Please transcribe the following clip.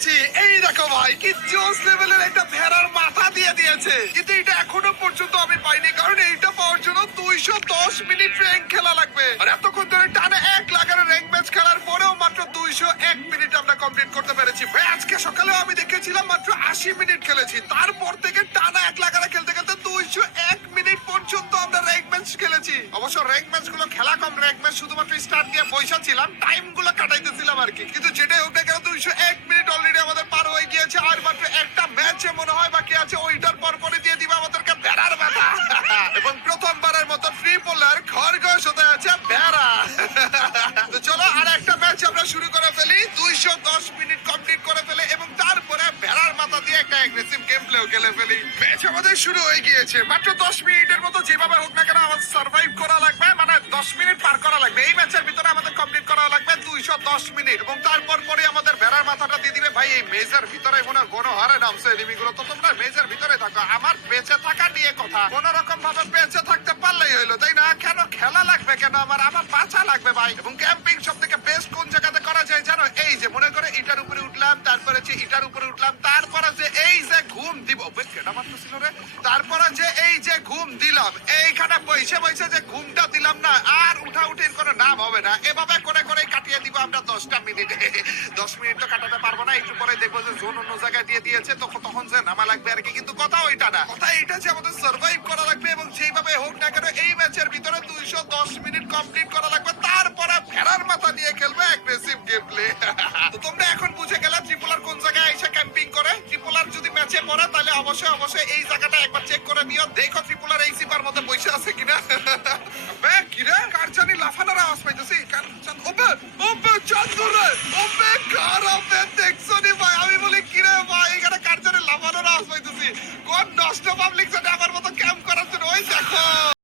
পেরেছি। এই দেখো ভাই, কি জোস লেভেলের একটা ভেড়ার মাথা দিয়ে দিয়েছে, কিন্তু এটা এখনো পর্যন্ত আমি পাইনি, কারণ এইটা পাওয়ার জন্য 210 মিনিট র্যাঙ্ক খেলা লাগবে। আর এতক্ষণ ধরে টানা 1 লাগার র্যাঙ্ক ম্যাচ খেলার পরেও মাত্র 201 মিনিট আমরা কমপ্লিট করতে পেরেছি। ভাই আজকে সকালেও আমি দেখেছিলাম মাত্র 80 মিনিট খেলেছি, তারপর থেকে টানা 1 লাগারে খেলতে খেলতে 201 মিনিট পর্যন্ত আমরা র্যাঙ্ক ম্যাচ খেলেছি। অবশ্য র্যাঙ্ক ম্যাচ গুলো খেলা কম, র্যাঙ্ক ম্যাচ শুধুমাত্র স্টার্ট দিয়ে বসে ছিলাম, টাইম গুলো কাটাইতেছিলাম আর কি। কিন্তু যেটাই হোক না কেন 201 মিনিট অলরেডি আমাদের পার হয়ে গিয়েছে। আর মাত্র একটা ম্যাচে মনে হয় বাকি আছে, ওইটার পর পরে দিয়ে দিবে আমাদেরকে ভেড়ার মাথা। এবং প্রথমবারের মতো ট্রিপলার খরগোশ হতে আছে ভেড়া। তো চলো আর একটা ম্যাচ আমরা শুরু করে ফেলি, 210 মিনিট কমপ্লিট করে ফেলে এবং তারপরে ভেড়ার মাথা দিয়ে একটা অ্যাগ্রেসিভ গেম প্লেও খেলে ফেলি। ম্যাচ আমাদের শুরু হয়ে গিয়েছে। মাত্র 10 মিনিটের মতো যেভাবে হোক না কেন আমাদের সার্ভাইভ করা লাগবে, মানে 10 মিনিট পার করা লাগবে। এই ম্যাচের ভিতরে আমাদের কমপ্লিট করা লাগবে 210 মিনিট এবং তারপর পরে আমাদের ভেড়ার মাথাটা দিয়ে দিবে। ভাই এই মেজের ভিতরে মনে গণহারে নামছে এনিমিগুলো, তো তোমরা মেজের ভিতরে থাকো, আমার বেঁচে থাকা নিয়ে কথা। কোন রকম ভাবে বেঁচে থাকতে পারলেই হইলো, তাই না? কেন খেলা লাগবে কেন, আমার বাঁচা লাগবে ভাই। এবং ক্যাম্পিং সব থেকে বেস্ট কোন জায়গাতে করা যায় জানো? এই যে মনে করে ইটার উপরে উঠলাম, তারপরে যে ইটার উপরে উঠলাম, তারপরে যে এই যে ঘুম দিব, কেটা মারতেছিল রে, তারপরে যে এই যে ঘুম দিলাম, এইখানে বসে বসে যে ঘুমটা দিলাম না, আর উঠা উঠির কোনো নাম হবে না। এভাবে করে করে কাটিয়ে দিব আমরা 10টা মিনিট। 10 মিনিট তো কাটাতে পারবো না, একটু পরে দেখবো যে জোন অন্য জায়গায় দিয়ে দিয়েছে, তখন যে নামা লাগবে আর কি। কিন্তু কথা ওইটা না, কথা এইটা যে আমাদের সার্ভাইভ করা লাগবে এবং যেভাবে হোক না কেন এই ম্যাচের ভিতরে 210 মিনিট কমপ্লিট করা লাগবে, তারপরে ভেড়ার মাথা নিয়ে খেলবে অ্যাগ্রেসিভ গেম প্লে। তো তোমরা এখন বুঝে গেলে ট্রিপলার কোন জায়গায় এসে ক্যাম্পিং করে। ট্রিপলার যদি ম্যাচে পড়ে তাহলে অবশ্যই অবশ্যই এই জায়গাটা একবার চেক করে নিও, দেখো ট্রিপলার এই সিপার মধ্যে বসে আছে কিনা। বে কিরে কার জানি লাফানোর আওয়াজ পাইতেছি, ওবে ওবে চান্দুরে, ওবে খারাপে দেখছো নি ভাই? আমি বলি কিরে ভাই এখানে কার জানি লাফানোর আওয়াজ পাইতেছি, কোন নষ্ট পাবলিক যেটা আমার মতো ক্যাম্প করার জন্য, ওই দেখো।